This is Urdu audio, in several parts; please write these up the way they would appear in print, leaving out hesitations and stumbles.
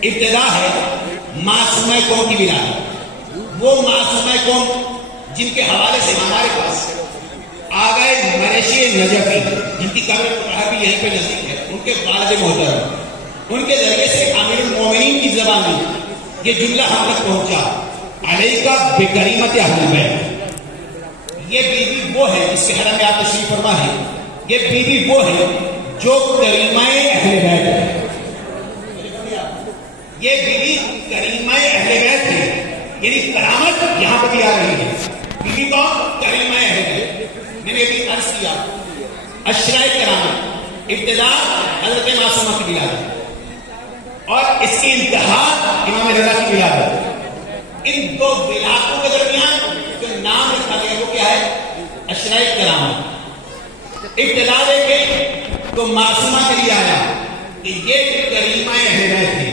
ابتدا ہے معصومہ قوم کی ولادت. وہ معصومہ قوم جن کے حوالے سے ہمارے پاس آگئے مریشی نجفی جن کی قبر بھی یہیں پہ نزدیک ہے، ان کے والد محترم ان کے ذریعے سے امیر المومنین کی زبان میں یہ جملہ ہم تک پہنچا، علیکہ بکریمت اہل بیت. یہ بیوی وہ ہے جس کے حرم میں آپ تشریف فرما ہے، یہ بیوی وہ ہے جو کریمہ اہل بیت ہے. یہ بیوی کریمہ اہل بیت ہے، یعنی کرامت یہاں پہ بھی آ رہی ہے. بیوی کون؟ کریمہ اہل بیت. میں نے ابھی عرض کیا اشرائے کرامت ابتدا حضرت معصومہ کی ولادت اور اس کی انتہا امام رضا کی ولادت. ان دو ولادتوں کے درمیان جو نام رکھا گیا وہ کیا ہے؟ اشرائے کرامت. ابتدا دے کے تو معصومہ کے لیے آیا کہ یہ کریمہ اہل بیت ہے،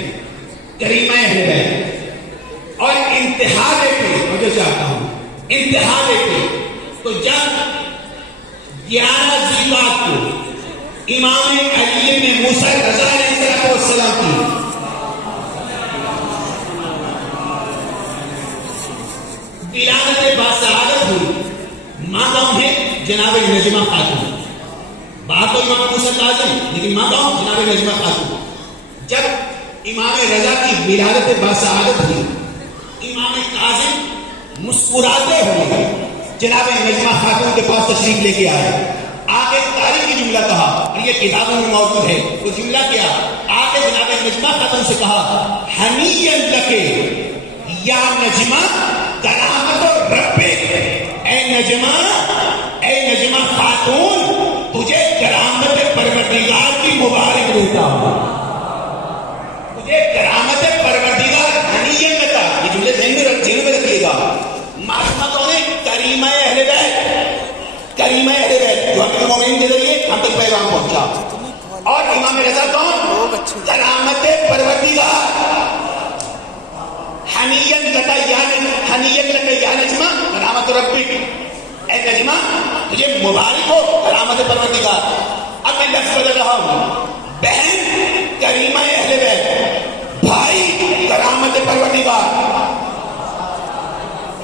کریمہ اہل بیت. اور انتہا دے کے مجھے چاہتا ہوں انتہا دے کے تو جب 11 ذیقعدہ کو امام علی بن موسیٰ رضا علیہ السلام کی ولادت باسعادت ہوئی، ماں کون ہے؟ جناب نجمہ خاتون. بات تو امام موسیٰ کاظم لیکن ماں کون؟ جناب نجمہ خاتون. جب امام رضا کی ولادت باسعادت ہوئی، امام کاظم مسکراتے ہوئے جناب نجمہ خاتون کے پاس تشریف لے کے آئے. آگے تاریخی جملہ کہا اور یہ کتابوں میں موجود ہے. وہ جملہ کیا؟ آگے جناب نجمہ خاتون سے کہا حنیًا لکے یا نجمہ کرامت ربک. اے نجمہ خاتون تجھے کرامت پروردگار کی مبارک دیتا ہوں، تجھے کرامت پروردگار حنیًا لکا. یہ جملے ذہن میں رکھیے گا. معصومہ کون ہے؟ کریمہ اہل بیت، کریمہ اہل بیت جو امیر المومنین کے ذریعے ہم تک پیغام پہنچا. اور امام رضا کون؟ کرامت پروردگار. حنیًا لکا یا نجمہ کرامت ربک. اے نجمہ تجھے مبارک ہو کرامت پروردگار. اب میں لفظ بدل رہا ہوں. بہن کریمہ اہل بیت، بھائی کرامت پروردگار.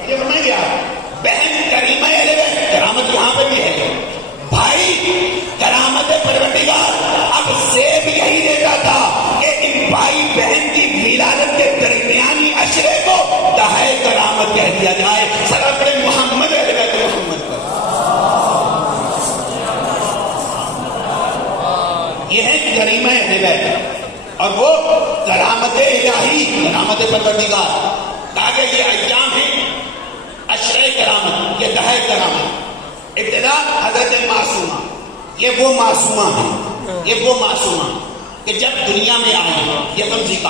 یہ فرمائیں گے آپ بہن کریمہ اہل بیت، کرامت یہاں پہ بھی ہے، بھائی کرامت پروردگار. اب زیب یہی دیتا تھا کہ ان بھائی بہن کی ولادت کے درمیانی عشرے کو دہائے کرامت کہہ دیا جائے. سرکڑ محمد اہل بیت محمد پر. یہ ہے کریمہ اہل بیت اور وہ کرامت الہی، کرامت پروردگار. تاکہ یہ ایام ہیں اشرے کرامت، یہ دہائے کرامت. ابتدا حضرت معصومہ، یہ وہ معصومہ ہیں، یہ وہ معصومہ کہ جب دنیا میں آئے یہ ذیقعدہ